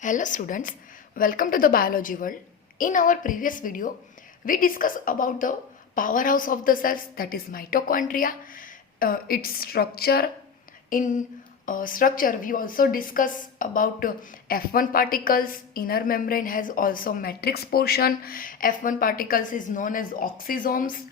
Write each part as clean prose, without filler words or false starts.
Hello students, welcome to the biology world. In our previous video, we discussed about the powerhouse of the cells, that is mitochondria, its structure. In structure, we also discuss about F1 particles. Inner membrane has also matrix portion. F1 particles is known as oxysomes.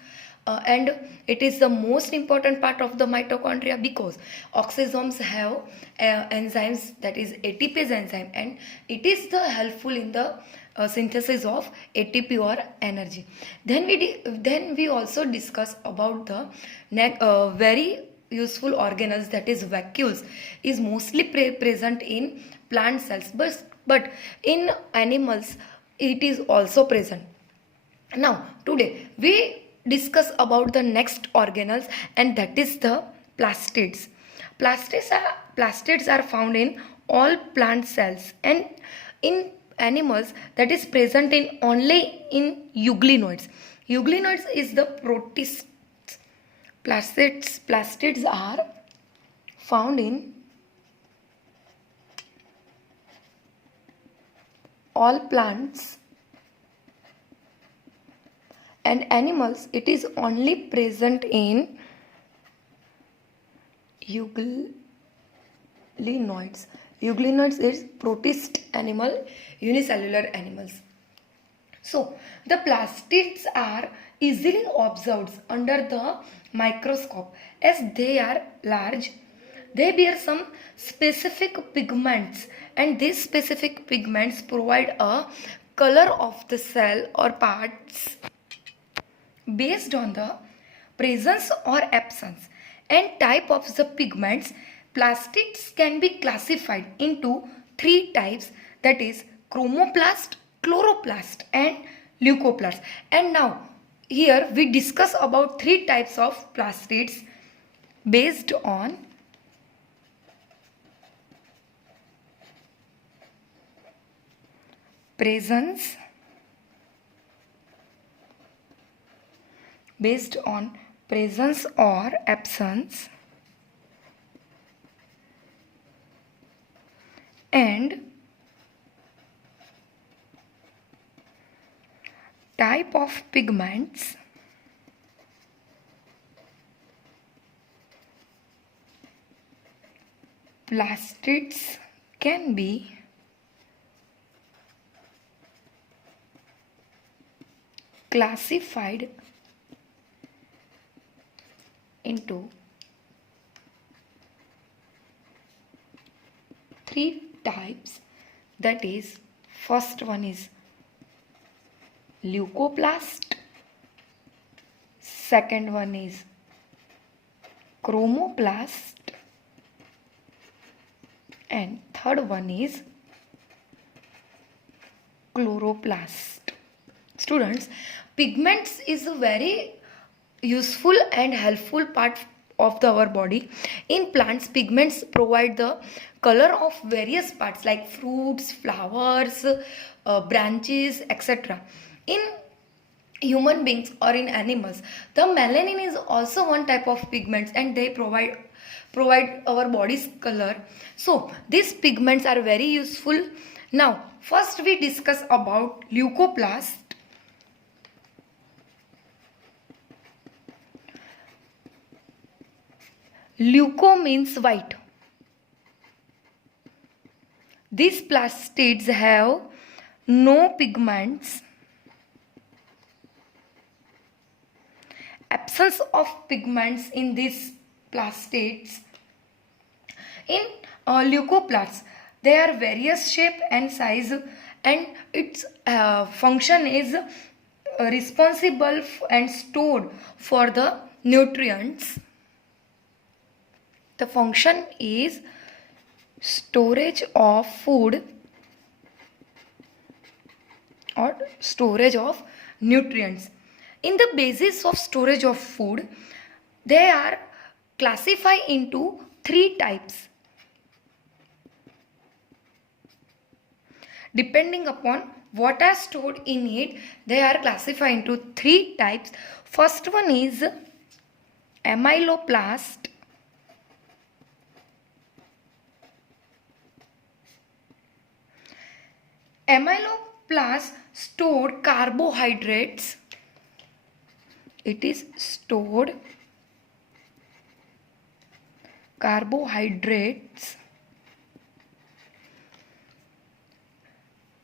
And it is the most important part of the mitochondria because oxysomes have enzymes, that is ATPase enzyme, and it is the helpful in the synthesis of ATP or energy. Then we also discuss about the very useful organelles, that is vacuoles, is mostly present in plant cells, but in animals it is also present. Now today we discuss about the next organelles, and that is the plastids. Plastids are found in all plant cells, and in animals that is present in only in euglenoids. Euglenoids is the protists. Plastids are found in all plants and animals. It is only present in euglenoids. Euglenoids is protist animal, unicellular animals. So the plastids are easily observed under the microscope as they are large. They bear some specific pigments, and these specific pigments provide a color of the cell or parts based on the presence or absence and type of the pigments. Plastids can be classified into three types, that is chromoplast, chloroplast and leucoplast. And now here we discuss about three types of plastids based on presence, or absence, and type of pigments. Plastids can be classified into three types, that is first one is leucoplast, second one is chromoplast, and third one is chloroplast. Students, pigments is a very useful and helpful part of our body. In plants, pigments provide the color of various parts like fruits, flowers, branches, etc. In human beings or in animals, the melanin is also one type of pigments, and they provide our body's color. So these pigments are very useful. Now first we discuss about leucoplast. Leuco means white. These plastids have no pigments. Absence of pigments in these plastids. In leucoplasts, they are various shape and size, and its function is responsible and stored for the nutrients. The function is storage of food or storage of nutrients. In the basis of storage of food, they are classified into three types. Depending upon what are stored in it, they are classified into three types. First one is amyloplast, amyloplast stored carbohydrates. It is stored carbohydrates.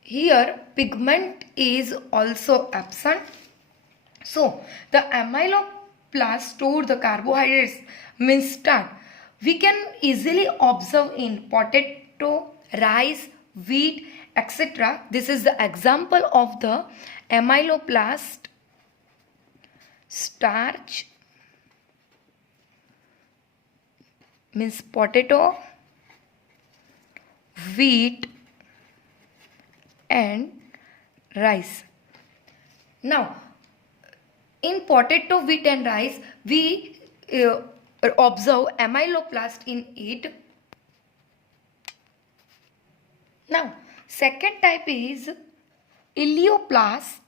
Here pigment is also absent. So the amyloplast stored the carbohydrates means that we can easily observe in potato, rice, wheat, etc. This is the example of the amyloplast. Starch means potato, wheat and rice. Now in potato, wheat and rice we observe amyloplast in it. Now second type is ileoplast.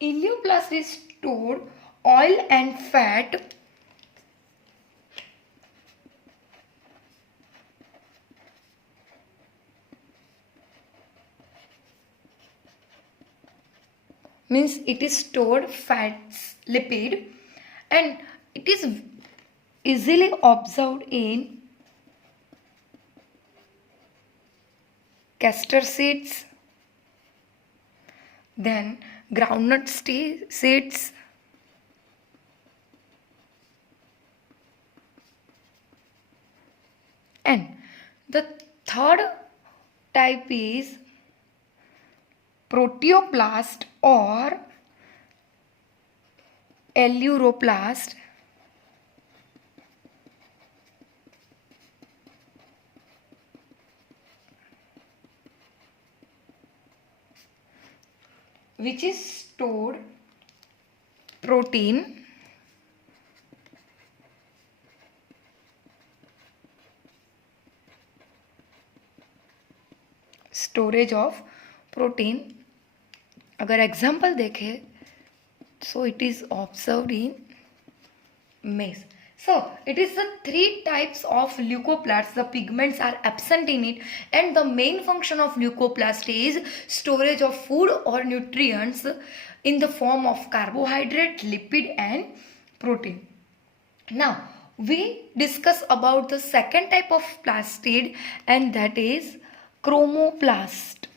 Ileoplast is stored oil and fat. Means it is stored fats, lipid, and it is easily observed in castor seeds, then groundnut seeds, and the third type is proteoplast or eleuroplast. Which is stored protein, storage of protein. अगर example देखें so it is observed in maize. So it is the three types of leucoplasts. The pigments are absent in it, and the main function of leucoplast is storage of food or nutrients in the form of carbohydrate, lipid and protein. Now we discuss about the second type of plastid, and that is chromoplast.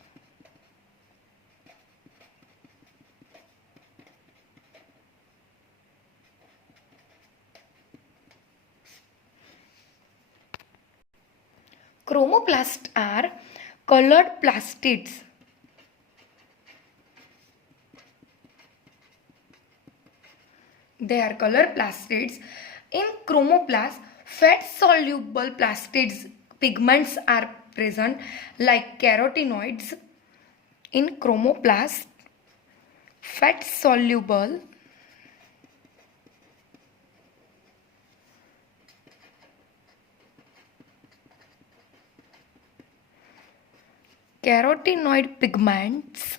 Chromoplasts are colored plastids. They are colored plastids. In chromoplast, fat-soluble plastids pigments are present like carotenoids. In chromoplast, fat-soluble carotenoid pigments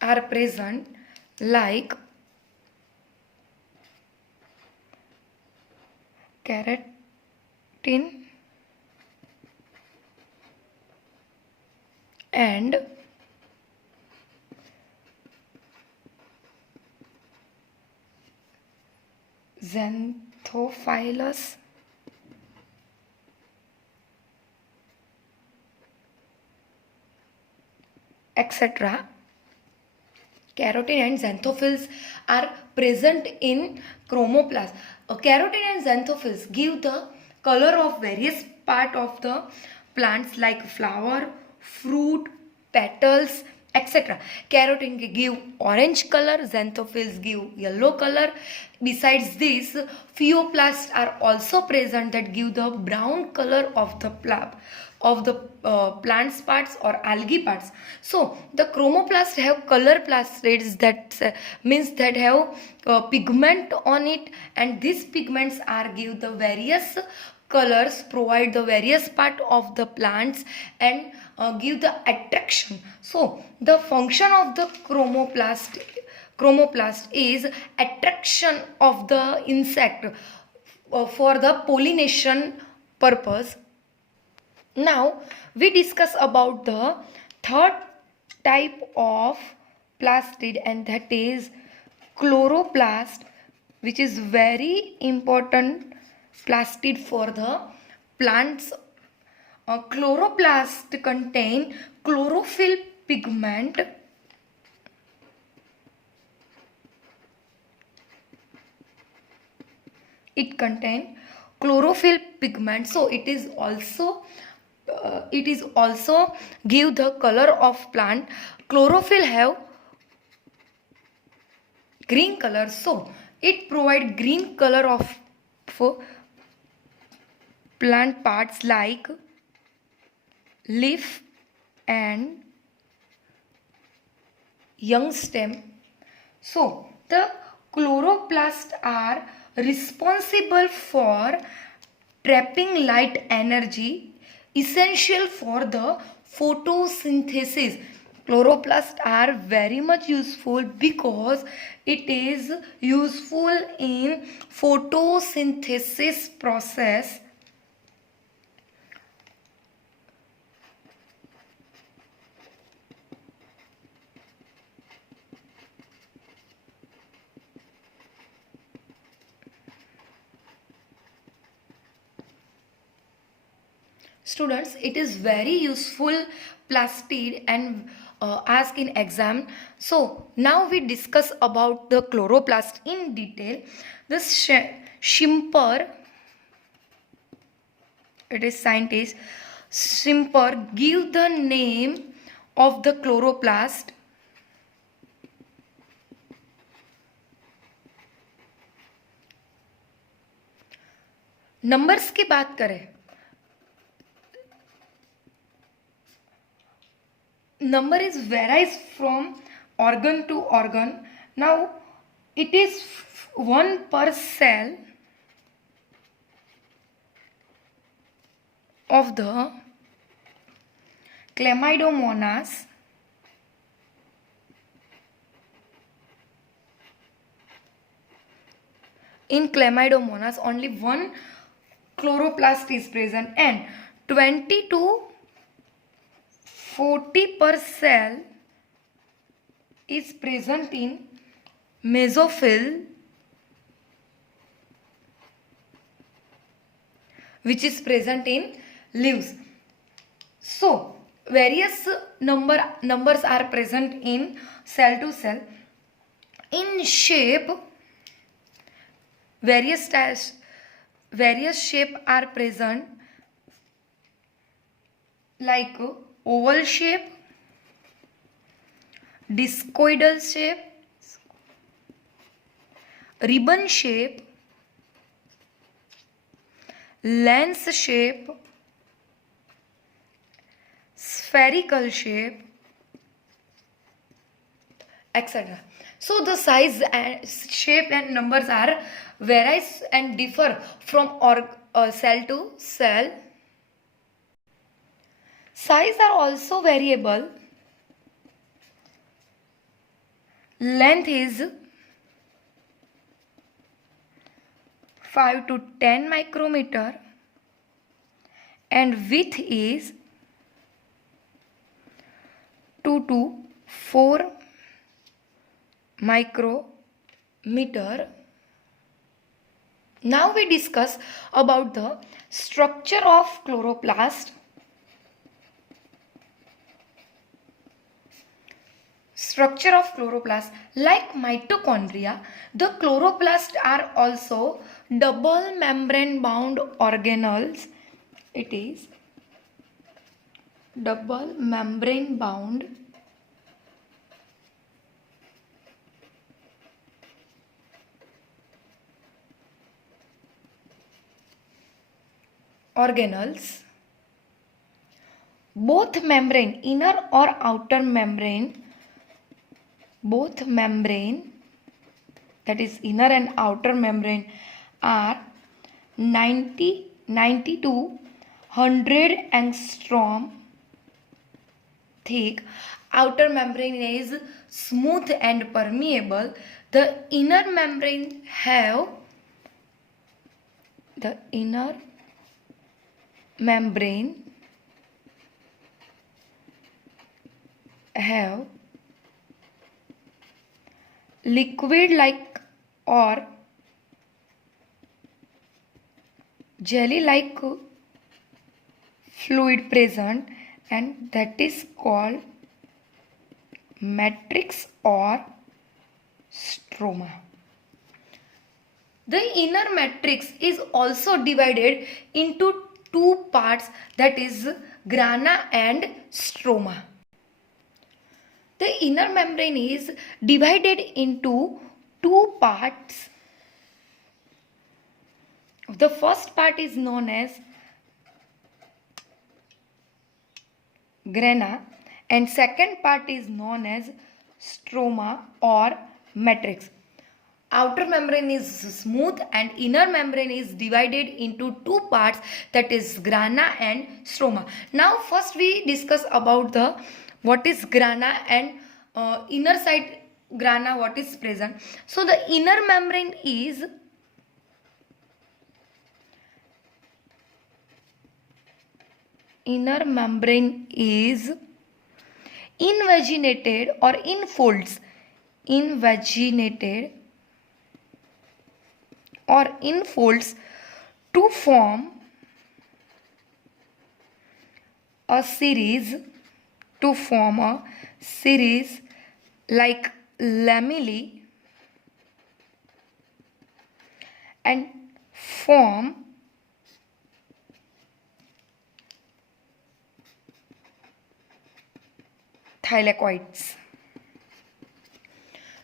are present like keratin and xanthophylus etc. Keratin and xanthophylls are present in chromoplast. Keratin and xanthophylls give the color of various part of the plants like flower, fruit, petals, etc. Keratin give orange color, xanthophylls give yellow color. Besides this, pheoplasts are also present that give the brown color of the plants parts or algae parts. So the chromoplasts have color plastids, that means that have pigment on it, and these pigments are give the various colors, provide the various part of the plants and give the attraction. So the function of the chromoplast is attraction of the insect for the pollination purpose. Now we discuss about the third type of plastid, and that is chloroplast, which is very important plastid for the plants. Chloroplast contain chlorophyll pigment. It contain chlorophyll pigment, so it is also give the color of plant. Chlorophyll have green color, so it provide green color of for plant parts like leaf and young stem. So the chloroplasts are responsible for trapping light energy essential for the photosynthesis. Chloroplasts are very much useful because it is useful in photosynthesis process. Students, it is very useful plastid and ask in exam. So now we discuss about the chloroplast in detail. This Schimper, it is scientist Schimper, give the name of the chloroplast. Numbers की बात करें, number is varies from organ to organ. Now it is 1 per cell of the Chlamydomonas. In Chlamydomonas only one chloroplast is present, and 20 to 40 per cell is present in mesophyll, which is present in leaves. So various numbers are present in cell to cell. In shape, various shape are present, like oval shape, discoidal shape, ribbon shape, lens shape, spherical shape, etc. So the size and shape and numbers are varies and differ from cell to cell. Size are also variable. Length is 5 to 10 micrometer and width is 2 to 4 micrometer. Now we discuss about the structure of chloroplast. Structure of chloroplast, like mitochondria, the chloroplasts are also double membrane bound organelles. It is double membrane bound organelles. Both membrane, inner or outer membrane, both membrane, that is inner and outer membrane, are 90 to 100 angstrom thick. Outer membrane is smooth and permeable. The inner membrane have liquid like or jelly like fluid present, and that is called matrix or stroma. The inner matrix is also divided into two parts, that is grana and stroma. The inner membrane is divided into two parts. The first part is known as grana and second part is known as stroma or matrix. Outer membrane is smooth and inner membrane is divided into two parts, that is grana and stroma. Now first we discuss about the what is grana and inner side grana, what is present. So the inner membrane is invaginated or in folds, to form a series like lamellae and form thylakoids.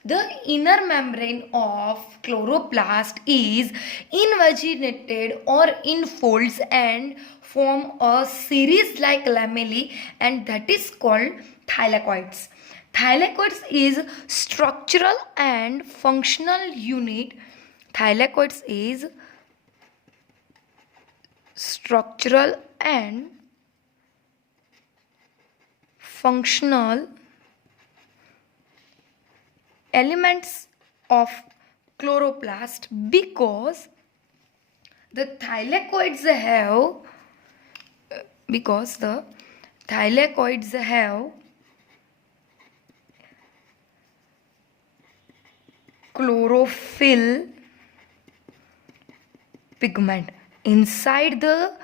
The inner membrane of chloroplast is invaginated or in folds and form a series like lamellae, and that is called thylakoids. Thylakoids is structural and functional unit. Thylakoids is structural and functional elements of chloroplast because the thylakoids have chlorophyll pigment. Inside the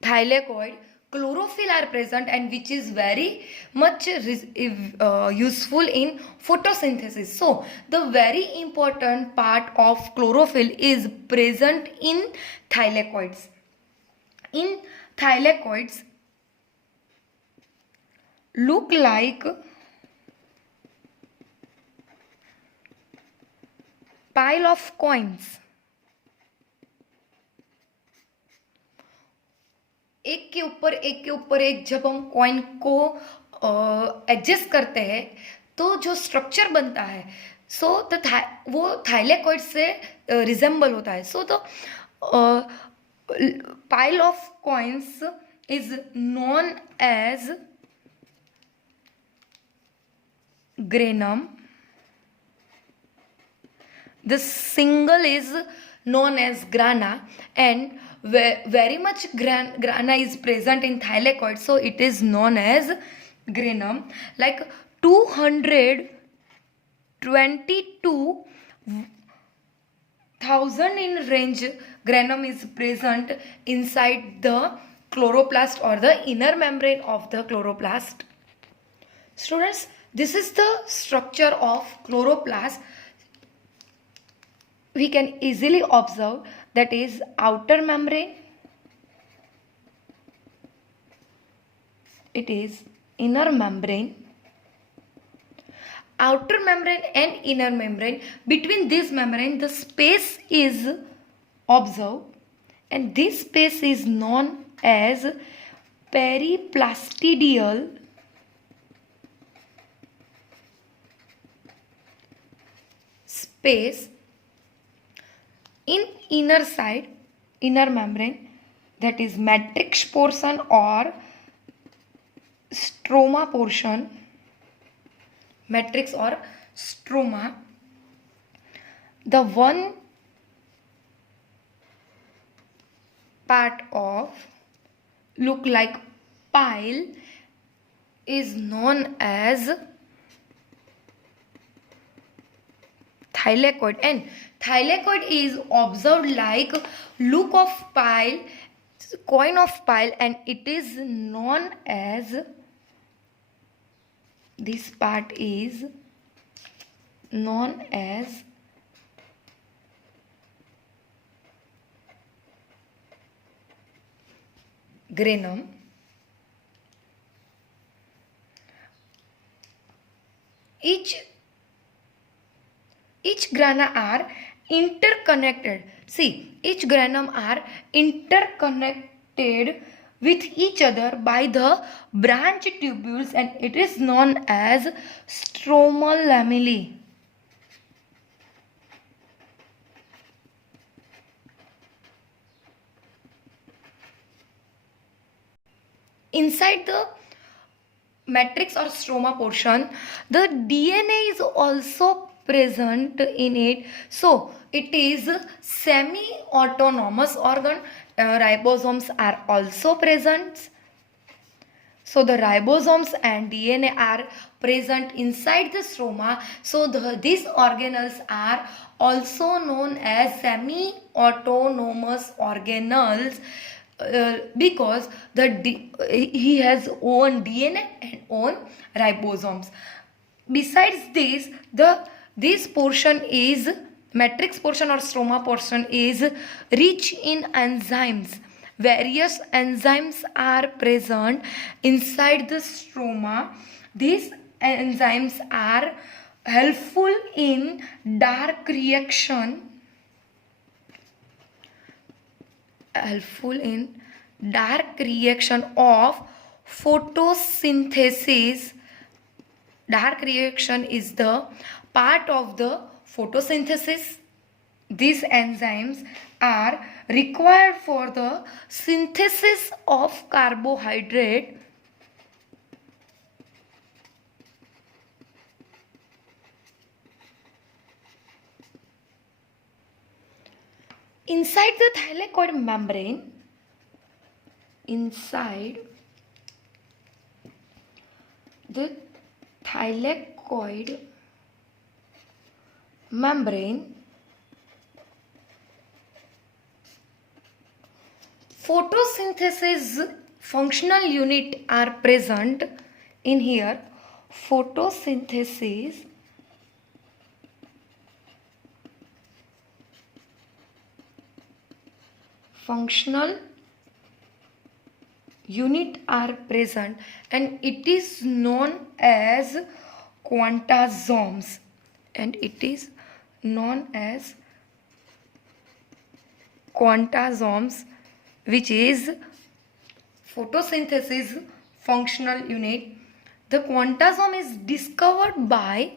thylakoid, chlorophyll are present, and which is very much useful in photosynthesis. So the very important part of chlorophyll is present in thylakoids. In thylakoids look like pile of coins. एक के ऊपर एक जब हम coin को adjust करते हैं तो जो स्ट्रक्चर बनता है, सो वो थाइलेकॉइड से रिजेंबल होता है. So the pile of coins is known as granum. The single is known as grana, and very much grana is present in thylakoid, so it is known as granum. Like 222,000 in range granum is present inside the chloroplast or the inner membrane of the chloroplast. Students, this is the structure of chloroplast. We can easily observe that is outer membrane, it is inner membrane, outer membrane and inner membrane. Between this membrane the space is observed, and this space is known as periplastidial space. In inner membrane, that is matrix portion or stroma portion, matrix or stroma. The one part of look like pile is known as thylakoid, and thylakoid is observed like look of pile, coin of pile, and it is known as, this part is known as granum. Each grana are interconnected. See, each granum are interconnected with each other by the branch tubules, and it is known as stromal lamellae. Inside the matrix or stroma portion, the DNA is also present in it, so it is semi-autonomous organ. Ribosomes are also present. So the ribosomes and DNA are present inside the stroma. So these organelles are also known as semi-autonomous organelles because he has own DNA and own ribosomes. Besides this portion is matrix portion or stroma portion is rich in enzymes. Various enzymes are present inside the stroma. These enzymes are helpful in dark reaction of photosynthesis. Dark reaction is the part of the photosynthesis. These enzymes are required for the synthesis of carbohydrate. Inside the thylakoid membrane, photosynthesis functional unit are present in here. Photosynthesis functional unit are present, and it is known as quantasomes, which is photosynthesis functional unit. The quantasome is discovered by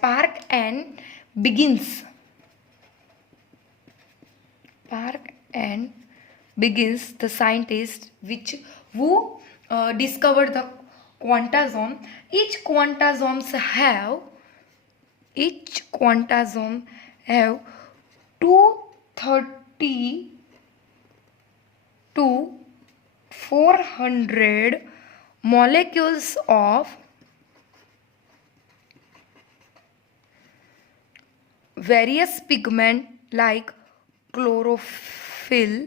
Park and Biggins. The scientist who discovered the quantasome. Each quantasome have 230 to 400 molecules of various pigment like chlorophyll,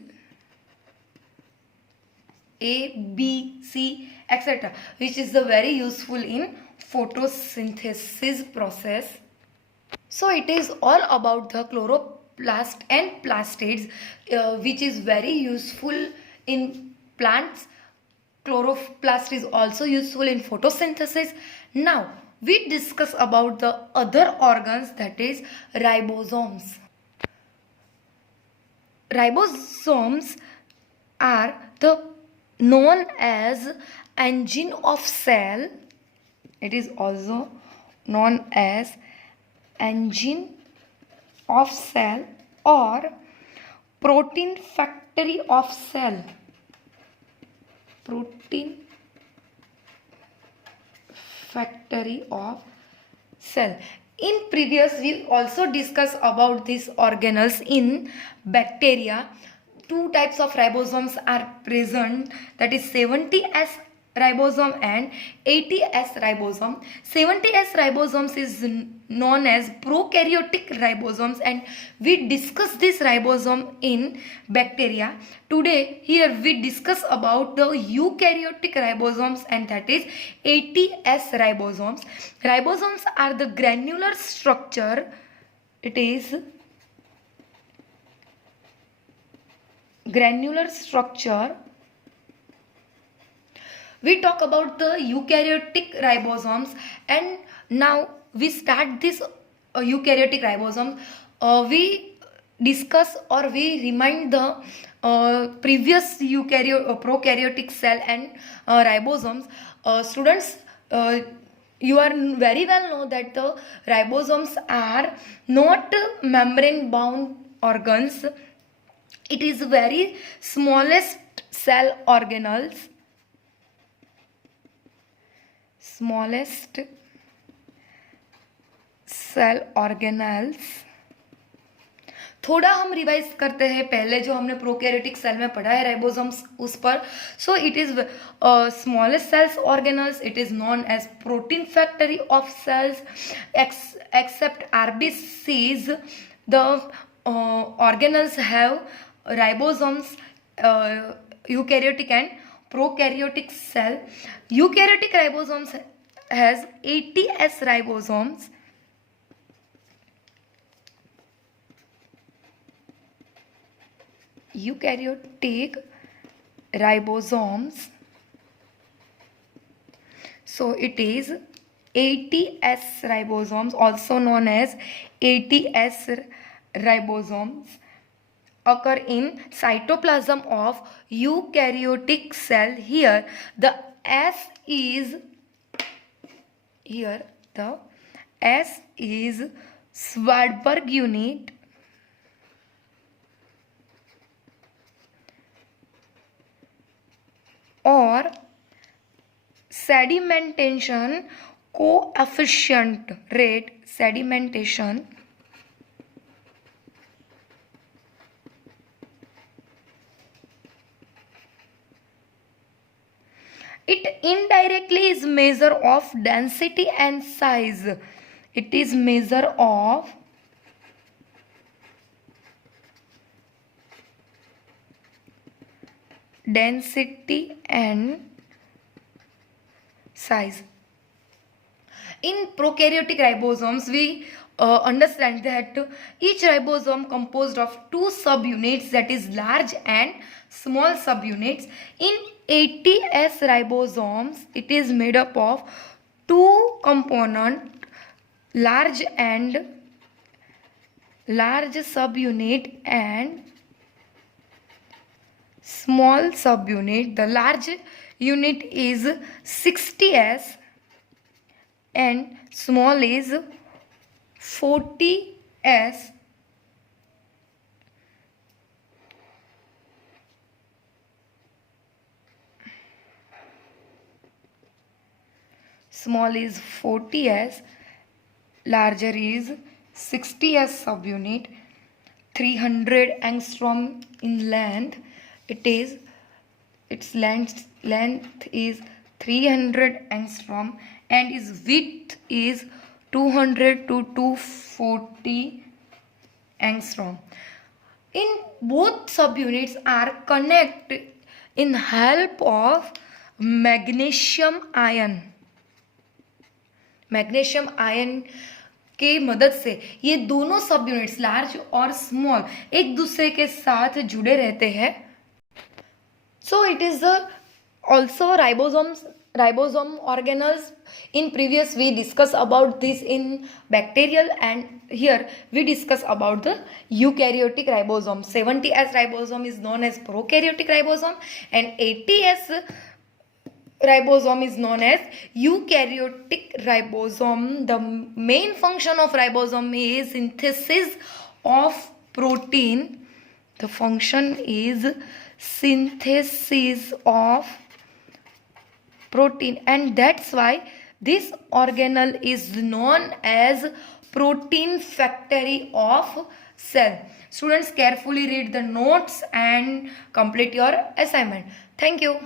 A, B, C, etc., which is very useful in photosynthesis process. So it is all about the chloroplast and plastids, which is very useful in plants. Chloroplast is also useful in photosynthesis. Now we discuss about the other organs, that is ribosomes. Ribosomes are known as engine of cell. It is also known as engine of cell or protein factory factory of cell. Protein factory of cell. In previous we also discussed about these organelles in bacteria. Two types of ribosomes are present, that is 70S ribosome and 80S ribosome. 70S ribosomes is known as prokaryotic ribosomes, and we discuss this ribosome in bacteria. Today here we discuss about the eukaryotic ribosomes, and that is 80S ribosomes. Ribosomes are the granular structure. It is granular structure. We talk about the eukaryotic ribosomes, and now we start this eukaryotic ribosomes. We discuss or we remind the previous prokaryotic cell and ribosomes. Students, you are very well know that the ribosomes are not membrane bound organs. It is very smallest cell organelles. Smallest cell organelles. थोड़ा हम revise करते हैं पहले जो हमने prokaryotic cell में पढ़ा है राइबोसोम्स उस पर. So it is smallest cells organelles. It is known as protein factory of cells. Except RBCs the organelles have ribosomes, eukaryotic and prokaryotic cell. Eukaryotic ribosomes has 80S ribosomes. Eukaryotic ribosomes. So it is 80S ribosomes, also known as 80S ribosomes, occur in cytoplasm of eukaryotic cell. Here the S is Swartberg unit, or sedimentation coefficient rate. Sedimentation it indirectly is measure of density and size. It is measure of density and size. In prokaryotic ribosomes, we understand that each ribosome composed of two subunits, that is large and small subunits. In 80S ribosomes, it is made up of two components, large subunit and small subunit. The large unit is 60S and small is 40S. Small is 40S, larger is 60S subunit, 300 angstrom in length. Its length is 300 angstrom and its width is 200 to 240 angstrom. In both subunits are connected in help of magnesium ion. Magnesium ion के मदद से ये दोनों सब units large और small एक दूसरे के साथ जुड़े रहते हैं. सो it is also ribosome organelles. In previous we discussed about this in bacterial, and here we discuss about the eukaryotic ribosome. 70S ribosome is known as prokaryotic ribosome and 80S ribosome is known as eukaryotic ribosome. The main function of ribosome is synthesis of protein. The function is synthesis of protein, and that's why this organelle is known as protein factory of cell. Students, carefully read the notes and complete your assignment. Thank you.